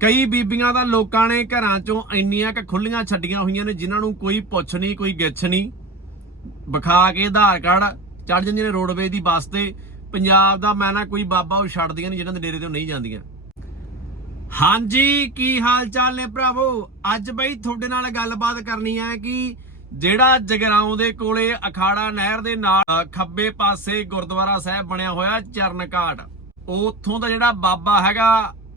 ਕਈ ਬੀਬੀਆਂ ਦਾ ਲੋਕਾਂ ਨੇ ਘਰਾਂ ਚੋਂ ਇੰਨੀਆਂ ਕ ਖੁੱਲੀਆਂ ਛੱਡੀਆਂ ਹੋਈਆਂ ਨੇ ਜਿਨ੍ਹਾਂ ਨੂੰ ਕੋਈ ਪੁੱਛ ਨਹੀਂ, ਕੋਈ ਗਿੱਛ ਨਹੀਂ। ਵਿਖਾ ਕੇ ਆਧਾਰ ਕਾਰਡ ਚੜ ਜਾਂਦੀਆਂ ਨੇ ਰੋਡਵੇ ਦੀ ਬੱਸ ਤੇ। ਪੰਜਾਬ ਦਾ ਮੈਂ ਨਾ ਕੋਈ ਬਾਬਾ ਉਹ ਛੱਡਦੀਆਂ ਨਹੀਂ ਜਿਨ੍ਹਾਂ ਦੇ ਡੇਰੇ ਤੋਂ ਨਹੀਂ ਜਾਂਦੀਆਂ। ਹਾਂਜੀ, ਕੀ ਹਾਲ ਚਾਲ ਨੇ ਭਰਾਵੋ? ਅੱਜ ਬਈ ਤੁਹਾਡੇ ਨਾਲ ਗੱਲਬਾਤ ਕਰਨੀ ਹੈ ਕਿ ਜਿਹੜਾ ਜਗਰਾਉਂ ਦੇ ਕੋਲੇ ਅਖਾੜਾ ਨਹਿਰ ਦੇ ਨਾਲ ਖੱਬੇ ਪਾਸੇ ਗੁਰਦੁਆਰਾ ਸਾਹਿਬ ਬਣਿਆ ਹੋਇਆ ਚਰਨ ਘਾਟ ਉੱਥੋਂ ਦਾ ਜਿਹੜਾ ਬਾਬਾ ਹੈਗਾ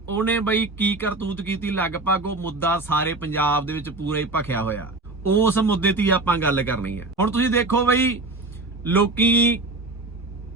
ਉਹਨੇ ਬਈ ਕੀ ਕਰਤੂਤ ਕੀਤੀ? ਲਗਭਗ ਉਹ ਮੁੱਦਾ ਸਾਰੇ ਪੰਜਾਬ ਦੇ ਵਿੱਚ ਪੂਰਾ ਹੀ ਭਖਿਆ ਹੋਇਆ। ਉਸ ਮੁੱਦੇ ਤੇ ਆਪਾਂ ਗੱਲ ਕਰਨੀ ਹੈ। ਹੁਣ ਤੁਸੀਂ ਦੇਖੋ ਬਈ, ਲੋਕੀ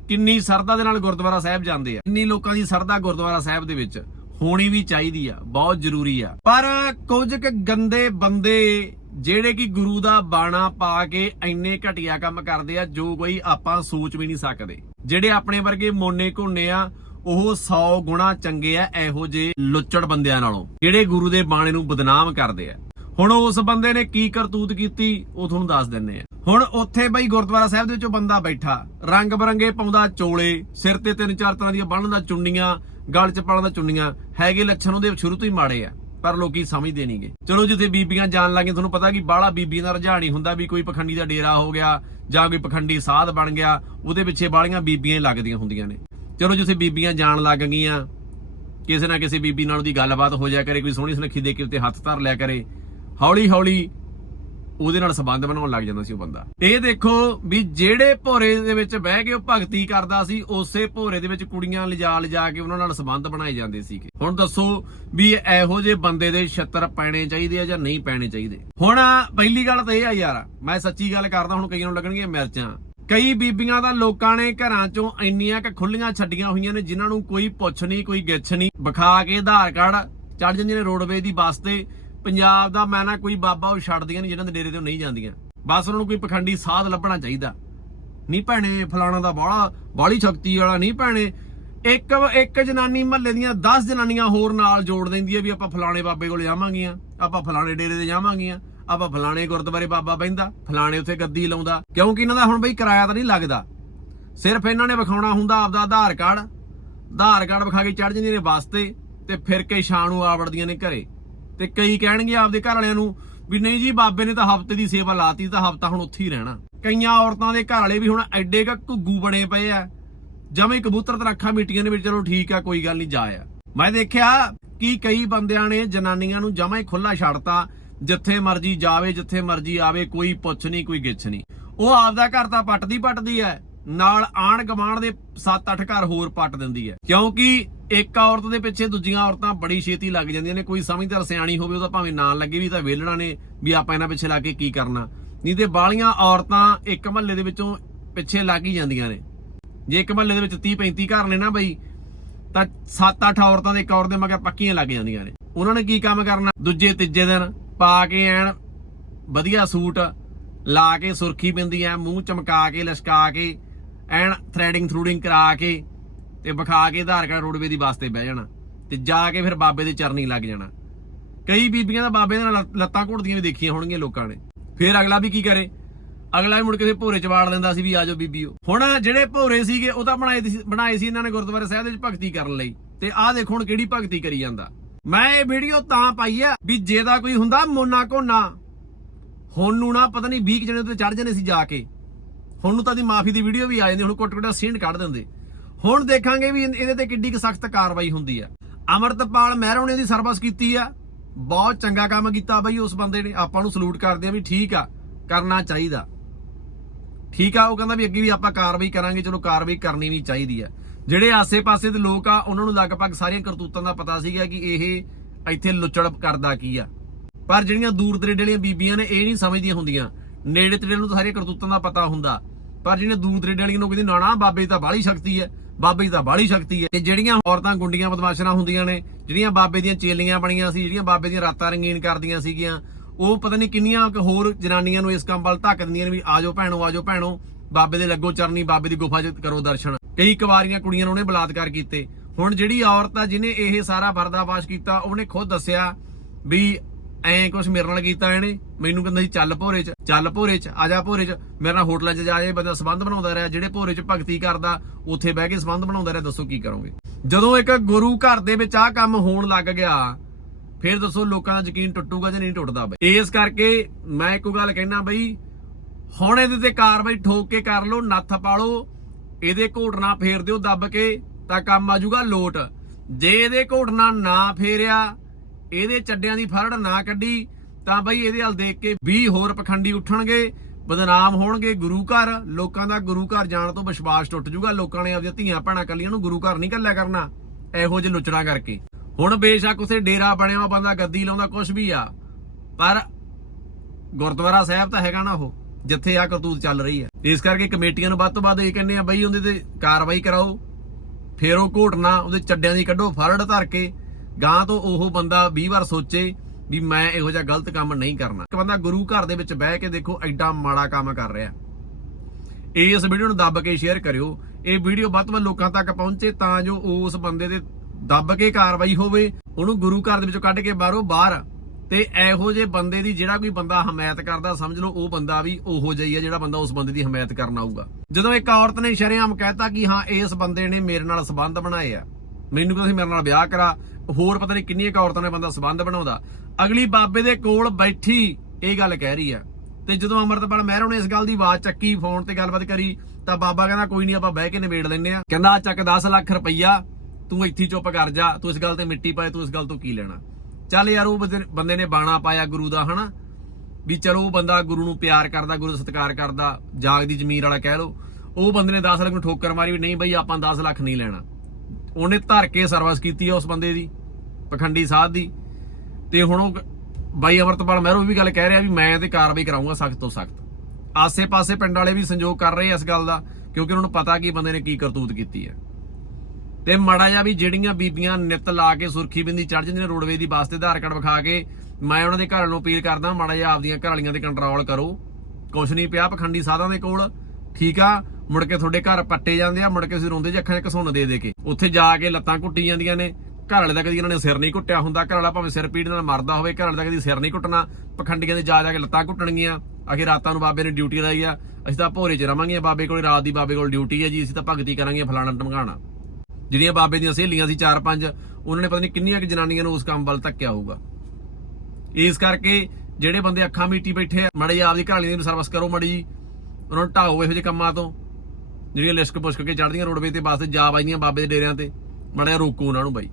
ਕਿੰਨੀ ਸਰਦਾ ਦੇ ਨਾਲ ਗੁਰਦੁਆਰਾ ਸਾਹਿਬ ਜਾਂਦੇ ਆ। ਇੰਨੀ ਲੋਕਾਂ ਦੀ ਸਰਦਾ ਗੁਰਦੁਆਰਾ ਸਾਹਿਬ ਦੇ ਵਿੱਚ ਹੋਣੀ ਵੀ ਚਾਹੀਦੀ ਆ, ਬਹੁਤ ਜ਼ਰੂਰੀ ਆ। ਪਰ ਕੁਝ ਕੁ ਗੰਦੇ ਬੰਦੇ ਜਿਹੜੇ ਕਿ ਗੁਰੂ ਦਾ ਬਾਣਾ ਪਾ ਕੇ ਇੰਨੇ ਘਟੀਆ ਕੰਮ ਕਰਦੇ ਆ, ਜੋ ਕੋਈ ਆਪਾਂ ਸੋਚ ਵੀ ਨਹੀਂ ਸਕਦੇ। ਜਿਹੜੇ ਆਪਣੇ ਵਰਗੇ ਮੋਨੇ ਘੁੰਨੇ ਆ ਉਹ 100 ਗੁਣਾ ਚੰਗੇ ਆ ਇਹੋ ਜੇ ਲੁੱਚੜ ਬੰਦਿਆਂ ਨਾਲੋਂ, ਜਿਹੜੇ ਗੁਰੂ ਦੇ ਬਾਣੇ ਨੂੰ ਬਦਨਾਮ ਕਰਦੇ ਆ। ਹੁਣ ਉਸ ਬੰਦੇ ਨੇ ਕੀ ਕਰਤੂਤ ਕੀਤੀ, ਉਹ ਤੁਹਾਨੂੰ ਦੱਸ ਦਿੰਨੇ ਆ। ਹੁਣ ਉੱਥੇ ਬਈ ਗੁਰਦੁਆਰਾ ਸਾਹਿਬ ਦੇ ਵਿੱਚੋਂ ਬੰਦਾ ਬੈਠਾ, ਰੰਗ ਬਰੰਗੇ ਪਾਉਂਦਾ ਚੋਲੇ, ਸਿਰ ਤੇ ਤਿੰਨ ਚਾਰ ਤਰ੍ਹਾਂ ਦੀਆਂ ਬੰਨਦਾ ਚੁੰਨੀਆਂ, ਗਲ 'ਚ ਪਾਉਂਦਾ ਚੁੰਨੀਆਂ, ਹੈਗੇ ਲੱਛਣ ਉਹਦੇ ਸ਼ੁਰੂ ਤੋਂ ਹੀ ਮਾੜੇ ਆ, ਪਰ ਲੋਕੀ ਸਮਝਦੇ ਨਹੀਂਗੇ ਚਲੋ ਜਿੱਥੇ ਬੀਬੀਆਂ ਜਾਣ ਲੱਗੇ ਤੁਹਾਨੂੰ ਪਤਾ ਕਿ ਬਾਹਲਾ ਬੀਬੀਆਂ ਦਾ ਰੁਝਾਨ ਹੀ ਹੁੰਦਾ ਵੀ ਕੋਈ ਪਖੰਡੀ ਦਾ ਡੇਰਾ ਹੋ ਗਿਆ ਜਾਂ ਕੋਈ ਪਖੰਡੀ ਸਾਧ ਬਣ ਗਿਆ, ਉਹਦੇ ਪਿੱਛੇ ਬਾਲੀਆਂ ਬੀਬੀਆਂ ਲੱਗਦੀਆਂ ਹੁੰਦੀਆਂ ਨੇ। ਚਲੋ ਜਿੱਥੇ ਬੀਬੀਆਂ ਜਾਣ ਲੱਗ ਗਈਆਂ। ਕਿਸੇ ਨਾ ਕਿਸੇ ਬੀਬੀ ਨਾਲ ਉਹਦੀ ਗੱਲਬਾਤ ਹੋ ਜਾ ਕਰੇ, ਕੋਈ ਸੋਹਣੀ ਸੁਨੱਖੀ ਦੇ ਕੇ ਉੱਤੇ ਹੱਥ ਧਰ ਲਿਆ ਕਰੇ। ਹੌਲੀ ਹੌਲੀ ਉਹਦੇ ਨਾਲ ਸੰਬੰਧ ਬਣਾਉਣ ਲੱਗ ਜਾਂਦਾ ਸੀ ਉਹ ਬੰਦਾ। ਇਹ ਦੇਖੋ ਵੀ ਜਿਹੜੇ ਭੋਰੇ ਦੇ ਵਿੱਚ ਬਹਿ ਕੇ ਉਹ ਭਗਤੀ ਕਰਦਾ ਸੀ, ਉਸੇ ਭੋਰੇ ਦੇ ਵਿੱਚ ਕੁੜੀਆਂ ਲਿਜਾ ਲਿਜਾ ਕੇ ਉਹਨਾਂ ਨਾਲ ਸੰਬੰਧ ਬਣਾਏ ਜਾਂਦੇ ਸੀਗੇ। ਹੁਣ ਦੱਸੋ ਵੀ ਇਹੋ ਜਿਹੇ ਬੰਦੇ ਦੇ ਛੱਤਰ ਪੈਣੇ ਚਾਹੀਦੇ ਆ ਜਾਂ ਨਹੀਂ ਪੈਣੇ ਚਾਹੀਦੇ? ਹੁਣ ਪਹਿਲੀ ਗੱਲ ਤਾਂ ਇਹ ਆ ਯਾਰ, ਮੈਂ ਸੱਚੀ ਗੱਲ ਕਰਦਾ, ਹੁਣ ਕਈਆਂ ਨੂੰ ਲੱਗਣਗੀਆਂ ਮਿਰਚਾਂ। ਕਈ ਬੀਬੀਆਂ ਦਾ ਲੋਕਾਂ ਨੇ ਘਰਾਂ ਚੋਂ ਇੰਨੀਆਂ ਕ ਖੁੱਲੀਆਂ ਛੱਡੀਆਂ ਹੋਈਆਂ ਨੇ ਜਿਨ੍ਹਾਂ ਨੂੰ ਕੋਈ ਪੁੱਛ ਨਹੀਂ, ਕੋਈ ਗਿੱਛ ਨਹੀਂ। ਵਿਖਾ ਕੇ ਆਧਾਰ ਕਾਰਡ ਚੜ ਜਾਂਦੀਆਂ ਨੇ ਰੋਡਵੇ ਦੀ ਬੱਸ ਤੇ। ਪੰਜਾਬ ਦਾ ਮੈਂ ਨਾ ਕੋਈ ਬਾਬਾ ਉਹ ਛੱਡਦੀਆਂ ਨੇ ਜਿਹਨਾਂ ਦੇ ਡੇਰੇ ਤੋਂ ਨਹੀਂ ਜਾਂਦੀਆਂ। ਬਸ ਉਹਨਾਂ ਨੂੰ ਕੋਈ ਪਖੰਡੀ ਸਾਧ ਲੱਭਣਾ ਚਾਹੀਦਾ। ਨਹੀਂ ਭੈਣੇ, ਫਲਾਣਾ ਦਾ ਬਾਹਲਾ ਬਾਹਲੀ ਸ਼ਕਤੀ ਵਾਲਾ ਨਹੀਂ ਭੈਣੇ। ਇੱਕ ਇੱਕ ਜਨਾਨੀ ਮਹੱਲੇ ਦੀਆਂ 10 ਜਨਾਨੀਆਂ ਹੋਰ ਨਾਲ ਜੋੜ ਦਿੰਦੀ ਹੈ ਵੀ ਆਪਾਂ ਫਲਾਣੇ ਬਾਬੇ ਕੋਲ ਜਾਵਾਂਗੀਆਂ ਆਪਾਂ ਫਲਾਣੇ ਡੇਰੇ ਤੇ ਜਾਵਾਂਗੀਆਂ। ਆਪਾਂ ਫਲਾਣੇ ਗੁਰਦੁਆਰੇ ਬਾਬਾ ਬਹਿੰਦਾ, ਫਲਾਣੇ ਉੱਥੇ ਗੱਦੀ ਲਾਉਂਦਾ। ਕਿਉਂਕਿ ਇਹਨਾਂ ਦਾ ਹੁਣ ਬਈ ਕਿਰਾਇਆ ਤਾਂ ਨਹੀਂ ਲੱਗਦਾ। ਸਿਰਫ ਇਹਨਾਂ ਨੇ ਵਿਖਾਉਣਾ ਹੁੰਦਾ ਆਪਦਾ ਆਧਾਰ ਕਾਰਡ। ਆਧਾਰ ਕਾਰਡ ਵਿਖਾ ਕੇ ਚੜ ਜਾਂਦੀਆਂ ਨੇ ਬੱਸ ਤੇ ਫਿਰ ਕੇ ਸ਼ਾਮ ਨੂੰ ਆਵੜਦੀਆਂ ਨੇ ਘਰੇ। ਤੇ ਕਈ ਕਹਿਣਗੇ ਆਪਦੇ ਘਰ ਵਾਲਿਆਂ ਨੂੰ ਵੀ ਨਹੀਂ ਜੀ, ਬਾਬੇ ਨੇ ਤਾਂ ਹਫ਼ਤੇ ਦੀ ਸੇਵਾ ਲਾਤੀ, ਤਾਂ ਹਫਤਾ ਹੁਣ ਉੱਥੇ ਹੀ ਰਹਿਣਾ। ਕਈਆਂ ਔਰਤਾਂ ਦੇ ਘਰ ਵਾਲੇ ਵੀ ਹੁਣ ਐਡੇ ਕ ਘੁੱਗੂ ਬਣੇ ਪਏ ਆ। ਜਮੇ ਕਬੂਤਰ ਤੇ ਅੱਖਾਂ ਮੀਟੀਆਂ ਨੇ ਵੀ ਚਲੋ ਠੀਕ ਆ, ਕੋਈ ਗੱਲ ਨਹੀਂ, ਜਾ ਆ। ਮੈਂ ਦੇਖਿਆ ਕਿ ਕਈ ਬੰਦਿਆਂ ਨੇ ਜਨਾਨੀਆਂ ਨੂੰ ਜਮਾ ਹੀ ਖੁੱਲਾ ਛੱਡਤਾ ਜਿੱਥੇ ਮਰਜ਼ੀ ਜਾਵੇ, ਜਿੱਥੇ ਮਰਜ਼ੀ ਆਵੇ, ਕੋਈ ਪੁੱਛ ਨਹੀਂ, ਕੋਈ ਗਿੱਛ ਨਹੀਂ। ਉਹ ਆਪਦਾ ਘਰ ਤਾਂ ਪੱਟਦੀ ਪੱਟਦੀ ਐ ਨਾਲ ਆਣ ਗਵਾਣ ਦੇ 7-8 ਘਰ ਹੋਰ ਪੱਟ ਦਿੰਦੀ ਐ ਕਿਉਂਕਿ ਇੱਕ ਔਰਤ ਦੇ ਪਿੱਛੇ ਦੂਜੀਆਂ ਔਰਤਾਂ ਬੜੀ ਛੇਤੀ ਲੱਗ ਜਾਂਦੀਆਂ ਨੇ, ਕੋਈ ਸਮਝਦਾਰ ਸਿਆਣੀ ਹੋਵੇ ਉਹਦਾ ਭਾਵੇਂ ਨਾਂ ਲੱਗੇ ਵੀ ਤਾਂ ਵੇਲਣਾ ਨੇ ਵੀ ਆਪਾਂ ਇਹਨਾਂ ਪਿੱਛੇ ਲੱਗ ਕੇ ਕੀ ਕਰਨਾ। ਨਹੀਂ ਤੇ ਬਾਲੀਆਂ ਔਰਤਾਂ ਇੱਕ ਮਹੱਲੇ ਦੇ ਵਿੱਚੋਂ ਪਿੱਛੇ ਲੱਗ ਹੀ ਜਾਂਦੀਆਂ ਨੇ। ਜੇ ਇੱਕ ਮਹੱਲੇ ਦੇ ਵਿੱਚ 30 35 ਘਰ ਨੇ ਨਾ ਬਈ, ਤਾਂ 7-8 ਔਰਤਾਂ ਦੇ ਇੱਕ ਔਰਤ ਦੇ ਮਗਰ ਪੱਕੀਆਂ ਲੱਗ ਜਾਂਦੀਆਂ ਨੇ। ਉਹਨਾਂ ਨੇ ਕੀ ਕੰਮ ਕਰਨਾ? ਦੂਜੇ, ਤੀਜੇ ਦਿਨ ਪਾ ਕੇ ਐਨ ਵਧੀਆ ਸੂਟ ਲਾ ਕੇ ਸੁਰਖੀ ਬਿੰਦੀ ਐ, ਮੂੰਹ ਚਮਕਾ ਕੇ, ਲਸ਼ਕਾ ਕੇ, ਐਨ ਥ੍ਰੈਡਿੰਗ ਥਰੂਡਿੰਗ ਕਰਾ ਕੇ ਤੇ ਵਿਖਾ ਕੇ ਆਧਾਰ ਕਾਰਡ ਰੋਡਵੇ ਦੀ ਵਾਸਤੇ ਬਹਿ ਜਾਣਾ ਤੇ ਜਾ ਕੇ ਫਿਰ ਬਾਬੇ ਦੇ ਚਰਨੀ ਲੱਗ ਜਾਣਾ। ਕਈ ਬੀਬੀਆਂ ਦਾ ਬਾਬੇ ਦੇ ਨਾਲ ਲੱਤਾਂ ਘੁੱਟਦੀਆਂ ਵੀ ਦੇਖੀਆਂ ਹੋਣਗੀਆਂ ਲੋਕਾਂ ਨੇ। ਫਿਰ ਅਗਲਾ ਵੀ ਕੀ ਕਰੇ? ਅਗਲਾ ਵੀ ਮੁੜ ਕੇ ਭੋਰੇ ਚ ਵਾੜ ਲੈਂਦਾ ਸੀ ਵੀ ਆਜੋ ਬੀਬੀਓ ਹੁਣ ਜਿਹੜੇ ਭੋਰੇ ਸੀਗੇ, ਉਹ ਤਾਂ ਬਣਾਏ ਸੀ- ਬਣਾਏ ਸੀ ਇਹਨਾਂ ਨੇ ਗੁਰਦੁਆਰੇ ਸਾਹਿਬ ਦੇ ਵਿੱਚ ਭਗਤੀ ਕਰਨ ਲਈ। ਤੇ ਆਹ ਦੇਖੋ ਹੁਣ ਕਿਹੜੀ ਭਗਤੀ ਕਰੀ ਜਾਂਦਾ। ਮੈਂ ਇਹ ਵੀਡੀਓ ਤਾਂ ਪਾਈ ਆ ਵੀ ਜੇ ਦਾ ਕੋਈ ਹੁੰਦਾ ਮੋਨਾ ਕੋਨਾ। ਹੁਣ ਨੂੰ ਨਾ ਪਤਾ ਨਹੀਂ 20 ਜਣੇ ਤੇ ਚੜ ਜਾਂਦੇ ਸੀ ਜਾ ਕੇ। ਹੁਣ ਨੂੰ ਤਾਂ ਦੀ ਮਾਫੀ ਦੀ ਵੀਡੀਓ ਵੀ ਆ ਜਾਂਦੀ, ਹੁਣ ਕੁੱਟ ਕੁੱਟਾ ਸੀਨ ਕੱਢ ਦਿੰਦੇ। ਹੁਣ ਦੇਖਾਂਗੇ ਵੀ ਇਹਦੇ ਤੇ ਕਿੱਡੀ ਕੁ ਸਖਤ ਕਾਰਵਾਈ ਹੁੰਦੀ ਆ। ਅਮਰਤਪਾਲ ਮਹਿਰੋਂ ਨੇ ਦੀ ਸਰਵਿਸ ਕੀਤੀ ਆ। ਬਹੁਤ ਚੰਗਾ ਕੰਮ ਕੀਤਾ ਬਈ ਉਸ ਬੰਦੇ ਨੇ। ਆਪਾਂ ਨੂੰ ਸਲੂਟ ਕਰਦੇ ਆ ਵੀ ਠੀਕ ਆ, ਕਰਨਾ ਚਾਹੀਦਾ। ਠੀਕ ਆ, ਉਹ ਕਹਿੰਦਾ ਵੀ ਅੱਗੇ ਵੀ ਆਪਾਂ ਕਾਰਵਾਈ ਕਰਾਂਗੇ, ਚਲੋ ਕਾਰਵਾਈ ਕਰਨੀ ਵੀ ਚਾਹੀਦੀ ਆ। ਜਿਹੜੇ ਆਸੇ-ਪਾਸੇ ਦੇ ਲੋਕ ਆ, ਉਹਨਾਂ ਨੂੰ ਲਗਭਗ ਸਾਰੀਆਂ ਕਰਤੂਤਾਂ ਦਾ ਪਤਾ ਸੀਗਾ ਕਿ ਇਹ ਇੱਥੇ ਲੁੱਚੜ ਕਰਦਾ ਕੀ ਆ। ਪਰ ਜਿਹੜੀਆਂ ਦੂਰ ਦਰੇਡੇ ਵਾਲੀਆਂ ਬੀਬੀਆਂ ਨੇ, ਇਹ ਨਹੀਂ ਸਮਝਦੀਆਂ ਹੁੰਦੀਆਂ। ਨੇੜੇ ਤੇੜੇ ਨੂੰ ਸਾਰੀਆਂ ਕਰਤੂਤਾਂ ਦਾ ਪਤਾ ਹੁੰਦਾ। ਪਰ ਜਿਹੜੀਆਂ ਦੂਰ ਦਰੇਡੇ ਵਾਲੀਆਂ ਨੂੰ ਕਹਿੰਦੀ, ਨਾ ਨਾ, ਬਾਬੇ ਦੀ ਤਾਂ ਬਾਹਲੀ ਸ਼ਕਤੀ ਹੈ, ਬਾਬੇ ਦੀ ਤਾਂ ਬਾਹਲੀ ਸ਼ਕਤੀ ਹੈ। ਤੇ ਜਿਹੜੀਆਂ ਔਰਤਾਂ ਗੁੰਡੀਆਂ ਬਦਮਾਸ਼ਾਂ ਹੁੰਦੀਆਂ ਨੇ, ਜਿਹੜੀਆਂ ਬਾਬੇ ਦੀਆਂ ਚੇਲੀਆਂ ਬਣੀਆਂ ਸੀ, ਜਿਹੜੀਆਂ ਬਾਬੇ ਦੀਆਂ ਰਾਤਾਂ ਰੰਗੀਨ ਕਰਦੀਆਂ ਸੀਗੀਆਂ, ਉਹ ਪਤਾ ਨਹੀਂ ਕਿੰਨੀਆਂ ਹੋਰ ਜਨਾਨੀਆਂ ਨੂੰ ਇਸ ਕੰਮ ਵੱਲ ਧੱਕ ਦਿੰਦੀਆਂ ਨੇ ਵੀ ਆਜੋ ਭੈਣੋ ਆਜੋ ਭੈਣੋ, ਬਾਬੇ ਦੇ ਲੱਗੋ ਚਰਨੀ, ਬਾਬੇ ਦੀ ਗੁਫਾ 'ਚ ਕਰੋ ਦਰਸ਼ਨ। ਕਈ ਕੁਵਾਰੀਆਂ ਕੁੜੀਆਂ ਨੂੰ ਉਹਨੇ ਬਲਾਤਕਾਰ ਕੀਤੇ। ਹੁਣ ਜਿਹੜੀ ਔਰਤ ਆ, ਜਿਹਨੇ ਇਹ ਸਾਰਾ ਪਰਦਾਫਾਸ਼ ਕੀਤਾ, ਉਹਨੇ ਖੁਦ ਦੱਸਿਆ ਵੀ ਐਂ ਕੁਛ ਮੇਰੇ ਨਾਲ ਕੀਤਾ ਇਹਨੇ। ਮੈਨੂੰ ਕਹਿੰਦਾ ਸੀ ਚੱਲ ਭੋਰੇ ਚ, ਚੱਲ ਭੋਰੇ ਚ, ਆ ਜਾ ਭੋਰੇ ਚ। ਮੇਰੇ ਨਾਲ ਹੋਟਲਾਂ ਚ ਜਾ ਜੇ ਬੰਦਾ ਸਬੰਧ ਬਣਾਉਂਦਾ ਰਿਹਾ, ਜਿਹੜੇ ਭੋਰੇ ਚ ਭਗਤੀ ਕਰਦਾ, ਉੱਥੇ ਬਹਿ ਕੇ ਸਬੰਧ ਬਣਾਉਂਦਾ ਰਿਹਾ, ਦੱਸੋ ਕੀ ਕਰੋਗੇ? ਜਦੋਂ ਇੱਕ ਗੁਰੂ ਘਰ ਦੇ ਵਿੱਚ ਆਹ ਕੰਮ ਹੋਣ ਲੱਗ ਗਿਆ, ਫਿਰ ਦੱਸੋ ਲੋਕਾਂ ਦਾ ਯਕੀਨ ਟੁੱਟੂਗਾ ਜਾਂ ਨਹੀਂ ਟੁੱਟਦਾ ਬਈ? ਇਸ ਕਰਕੇ ਮੈਂ ਇੱਕੋ ਗੱਲ ਕਹਿਣਾ ਬਈ, ਹੁਣ ਇਹਦੇ ਤੇ ਕਾਰਵਾਈ ਠੋਕ ਕੇ ਕਰ ਲਓ, ਨੱਥ ਪਾਲੋ ਇਹਦੇ ਘੋਟਣਾ ਫੇਰ ਦਿਓ ਦੱਬ ਕੇ, ਤਾਂ ਕੰਮ ਆ ਜਾਊਗਾ ਲੋਟ। ਜੇ ਇਹਦੇ ਘੋਟਣਾ ਨਾ ਫੇਰਿਆ, ਇਹਦੇ ਚੱਡਿਆਂ ਦੀ ਫਰੜ ਨਾ ਕੱਢੀ, ਤਾਂ ਬਈ ਇਹਦੇ ਹਲ ਦੇਖ ਕੇ 20 ਹੋਰ ਪਖੰਡੀ ਉੱਠਣਗੇ, ਬਦਨਾਮ ਹੋਣਗੇ ਗੁਰੂ ਘਰ। ਲੋਕਾਂ ਦਾ ਗੁਰੂ ਘਰ ਜਾਣ ਤੋਂ ਵਿਸ਼ਵਾਸ ਟੁੱਟ ਜਾਊਗਾ। ਲੋਕਾਂ ਨੇ ਆਪਦੀਆਂ ਧੀਆਂ ਭੈਣਾਂ ਕੱਲੀਆਂ ਨੂੰ ਗੁਰੂ ਘਰ ਨਹੀਂ ਕੱਲਿਆ ਕਰਨਾ। ਇਹੋ ਜਿਹੇ ਲੁੱਚੜਾ ਕਰਕੇ। ਹੁਣ ਬੇਸ਼ੱਕ ਉਸੇ ਡੇਰਾ ਬਣਿਆ ਵਾ, ਬੰਦਾ ਗੱਦੀ ਲਾਉਂਦਾ ਕੁਝ ਵੀ ਆ। ਪਰ ਗੁਰਦੁਆਰਾ ਸਾਹਿਬ ਤਾਂ ਹੈਗਾ ਨਾ ਉਹ। ਜਿੱਥੇ ਆ ਕਰਤੂਤ ਚੱਲ ਰਹੀ ਹੈ। ਇਸ ਕਰਕੇ ਕਮੇਟੀਆਂ ਨੂੰ ਵੱਧ ਤੋਂ ਵੱਧ ਇਹ ਕਹਿੰਦੇ ਆ, ਬਈ ਉਹਦੇ ਤੇ ਕਾਰਵਾਈ ਕਰਾਓ, ਫੇਰ ਉਹ ਘੋਟਣਾ ਉਹਦੇ ਚੱਡਿਆਂ ਦੀ ਕੱਢੋ, ਫਰੜ ਧਰ ਕੇ ਗਾਂ ਤੋਂ ਉਹ ਬੰਦਾ 20 ਵਾਰ ਸੋਚੇ ਵੀ ਮੈਂ ਇਹੋ ਜਿਹਾ ਗਲਤ ਕੰਮ ਨਹੀਂ ਕਰਨਾ। ਇੱਕ ਬੰਦਾ ਗੁਰੂ ਘਰ ਦੇ ਵਿੱਚ ਬਹਿ ਕੇ ਦੇਖੋ ਐਡਾ ਮਾੜਾ ਕੰਮ ਕਰ ਰਿਹਾ। ਇਸ ਵੀਡੀਓ ਨੂੰ ਦੱਬ ਕੇ ਸ਼ੇਅਰ ਕਰਿਓ। ਇਹ ਵੀਡੀਓ ਵੱਧ ਤੋਂ ਵੱਧ ਲੋਕਾਂ ਤੱਕ ਪਹੁੰਚੇ ਤਾਂ ਜੋ ਉਸ ਬੰਦੇ ਦੇ ਦੱਬ ਕੇ ਕਾਰਵਾਈ ਹੋਵੇ। ਉਹਨੂੰ ਗੁਰੂ ਘਰ ਦੇ ਵਿੱਚੋਂ ਕੱਢ ਕੇ ਬਾਹਰੋਂ ਬਾਹਰ ਤੇ ਇਹੋ ਜਿਹੇ ਬੰਦੇ ਦੀ ਜਿਹੜਾ ਕੋਈ ਬੰਦਾ ਹਮਾਇਤ ਕਰਦਾ, ਸਮਝ ਲਓ, ਉਹ ਬੰਦਾ ਵੀ ਉਹੋ ਜਿਹੀ ਹੈ ਜਿਹੜਾ ਬੰਦਾ ਉਸ ਬੰਦੇ ਦੀ ਹਮਾਇਤ ਕਰਨ ਆਊਗਾ। ਜਦੋਂ ਇੱਕ ਔਰਤ ਨੇ ਸ਼ਰੇਆਮ ਕਹਿਤਾ ਕਿ ਹਾਂ, ਇਸ ਬੰਦੇ ਨੇ ਮੇਰੇ ਨਾਲ ਸਬੰਧ ਬਣਾਏ ਆ। ਮੈਨੂੰ ਕਹਿੰਦਾ ਸੀ, ਮੇਰੇ ਨਾਲ ਵਿਆਹ ਕਰਾ। ਹੋਰ ਪਤਾ ਨਹੀਂ ਕਿੰਨੀਆਂ ਕੁ ਔਰਤਾਂ ਨੇ ਬੰਦਾ ਸਬੰਧ ਬਣਾਉਂਦਾ। ਅਗਲੀ ਬਾਬੇ ਦੇ ਕੋਲ ਬੈਠੀ ਇਹ ਗੱਲ ਕਹਿ ਰਹੀ ਆ। ਤੇ ਜਦੋਂ ਅਮਰਤਪਾਲ ਮਹਿਰੋਂ ਨੇ ਇਸ ਗੱਲ ਦੀ ਆਵਾਜ਼ ਚੱਕੀ, ਫੋਨ ਤੇ ਗੱਲਬਾਤ ਕਰੀ, ਤਾਂ ਬਾਬਾ ਕਹਿੰਦਾ, ਕੋਈ ਨਹੀਂ ਆਪਾਂ ਬਹਿ ਕੇ ਨਿਬੇੜ ਲੈਨੇ ਆ ਕਹਿੰਦਾ, ਆਹ ਚੱਕ 10 ਲੱਖ ਰੁਪਈਆ, ਤੂੰ ਇੱਥੇ ਚੁੱਪ ਕਰ ਜਾ। ਤੂੰ ਇਸ ਗੱਲ ਤੇ ਮਿੱਟੀ ਪਾਏ, ਤੂੰ ਇਸ ਗੱਲ ਤੋਂ ਕੀ ਲੈਣਾ? ਚੱਲ ਯਾਰ ਉਹ ਬੰਦੇ- ਬੰਦੇ ਨੇ ਬਾਣਾ ਪਾਇਆ ਗੁਰੂ ਦਾ, ਹਨਾ? ਵੀ ਚਲੋ ਉਹ ਬੰਦਾ ਗੁਰੂ ਨੂੰ ਪਿਆਰ ਕਰਦਾ, ਗੁਰੂ ਦਾ ਸਤਿਕਾਰ ਕਰਦਾ, ਜਾਗ ਦੀ ਜ਼ਮੀਰ ਵਾਲਾ ਕਹਿ ਲੋ ਉਹ ਬੰਦੇ ਨੇ 10 ਲੱਖ ਨੂੰ ਠੋਕਰ ਮਾਰੀ ਵੀ ਨਹੀਂ ਬਈ, ਆਪਾਂ 10 ਲੱਖ ਨਹੀਂ ਲੈਣਾ। ਉਹਨੇ ਧਰ ਕੇ ਸਰਵਿਸ ਕੀਤੀ ਆ ਉਸ ਬੰਦੇ ਦੀ, ਪਖੰਡੀ ਸਾਧ ਦੀ। ਤੇ ਹੁਣ ਉਹ ਬਾਈ ਅਮਰਤਪਾਲ ਮਹਿਰੋ ਵੀ ਗੱਲ ਕਹਿ ਰਿਹਾ ਵੀ ਮੈਂ ਤੇ ਕਾਰਵਾਈ ਕਰਾਉਂਗਾ ਸਖਤ ਤੋਂ ਸਖਤ। ਆਸੇ-ਪਾਸੇ ਪਿੰਡ ਵਾਲੇ ਵੀ ਸੰਯੋਗ ਕਰ ਰਹੇ ਆ ਇਸ ਗੱਲ ਦਾ, ਕਿਉਂਕਿ ਉਹਨਾਂ ਨੂੰ ਪਤਾ ਕਿ ਬੰਦੇ ਨੇ ਕੀ ਕਰਤੂਤ ਕੀਤੀ ਹੈ। ਤੇ ਮਾੜਾ ਜਿਹਾ ਵੀ ਜਿਹੜੀਆਂ ਬੀਬੀਆਂ ਨਿੱਤ ਲਾ ਕੇ ਸੁਰਖੀ ਬਿੰਦੀ ਚੜ ਜਾਂਦੀਆਂ ਰੋਡਵੇ ਦੀ ਬੱਸ ਤੇ ਆਧਾਰ ਕਾਰਡ ਵਿਖਾ ਕੇ, ਮੈਂ ਉਹਨਾਂ ਦੇ ਘਰ ਨੂੰ ਅਪੀਲ ਕਰਦਾ, ਮਾੜਾ ਜਿਹਾ ਆਪਦੀਆਂ ਘਰ ਵਾਲੀਆਂ ਤੇ ਕੰਟਰੋਲ ਕਰੋ। ਕੁਛ ਨਹੀਂ ਪਿਆ ਪਖੰਡੀ ਸਾਧਾਂ ਦੇ ਕੋਲ। ਠੀਕ ਆ, ਮੁੜ ਕੇ ਤੁਹਾਡੇ ਘਰ ਪੱਟੇ ਜਾਂਦੇ ਆ, ਮੁੜ ਕੇ ਤੁਸੀਂ ਰੋਂਦੇ ਜੇ ਅੱਖਾਂ 'ਚ ਘਸੁੰਨ ਦੇ ਦੇ ਕੇ। ਉੱਥੇ ਜਾ ਕੇ ਲੱਤਾਂ ਘੁੱਟੀ ਜਾਂਦੀਆਂ ਨੇ। ਘਰ ਵਾਲੇ ਦਾ ਕਦੀ ਇਹਨਾਂ ਨੇ ਸਿਰ ਨਹੀਂ ਘੁੱਟਿਆ ਹੁੰਦਾ, ਘਰ ਵਾਲਾ ਭਾਵੇਂ ਸਿਰ ਪੀੜ ਨਾਲ ਮਰਦਾ ਹੋਵੇ, ਘਰ ਵਾਲੇ ਦਾ ਕਦੀ ਸਿਰ ਨਹੀਂ ਘੁੱਟਣਾ। ਪਖੰਡੀਆਂ ਦੇ ਜਾ ਜਾ ਕੇ ਲੱਤਾਂ ਘੁੱਟਣਗੀਆਂ। ਆਖੇ ਰਾਤਾਂ ਨੂੰ ਬਾਬੇ ਨੇ ਡਿਊਟੀ ਲਾਈ ਆ। ਅਸੀਂ ਤਾਂ ਭੋਰੇ 'ਚ ਰਵਾਂਗੇ ਬਾਬੇ ਕੋਲ ਰਾਤ ਦੀ ਬਾਬੇ ਕੋਲ ਡਿਊਟੀ ਹੈ ਜੀ, ਅਸੀਂ ਤਾਂ ਭਗਤੀ ਕਰਾਂਗੇ ਫਲਾਣਾ ਟਮਕਾਣਾ ਜਿਹੜੀਆਂ ਬਾਬੇ ਦੀਆਂ ਸਹੇਲੀਆਂ ਸੀ ਚਾਰ ਪੰਜ, ਉਹਨਾਂ ਨੇ ਪਤਾ ਨਹੀਂ ਕਿੰਨੀਆਂ ਕਿ ਜਨਾਨੀਆਂ ਨੂੰ ਉਸ ਕੰਮ ਵੱਲ ਧੱਕਿਆ ਹੋਊਗਾ। ਇਸ ਕਰਕੇ ਜਿਹੜੇ ਬੰਦੇ ਅੱਖਾਂ ਮੀਟੀ ਬੈਠੇ ਆ, ਮੜੀ ਆਪਦੀ ਘਰਾਲੀ ਦੀ ਸਰਵਿਸ ਕਰੋ ਮੜੀ ਜੀ ਉਹਨਾਂ ਨੂੰ ਢਾਓ ਇਹੋ ਜਿਹੇ ਕੰਮਾਂ ਤੋਂ। ਜਿਹੜੀਆਂ ਲਿਸ਼ਕ ਪੁਸ਼ਕ ਕੇ ਚੜਦੀਆਂ ਰੋਡਵੇ ਤੇ ਬੱਸ ਤੇ ਜਾ ਬਾਈਆਂ ਬਾਬੇ ਦੇ ਡੇਰਿਆਂ ਤੇ ਮੜਿਆ ਰੋਕੋ ਉਹਨਾਂ ਨੂੰ ਬਾਈ।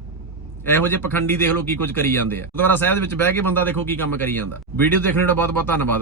ਇਹੋ ਜਿਹੇ ਪਖੰਡੀ ਦੇਖ ਲਓ ਕੀ ਕੁਝ ਕਰੀ ਜਾਂਦੇ ਆ। ਗੁਰਦੁਆਰਾ ਸਾਹਿਬ ਦੇ ਵਿੱਚ ਬਹਿ ਕੇ ਬੰਦਾ ਦੇਖੋ ਕੀ ਕੰਮ ਕਰੀ ਜਾਂਦਾ। ਵੀਡੀਓ ਦੇਖਣ ਦਾ ਬਹੁਤ ਬਹੁਤ ਧੰਨਵਾਦ।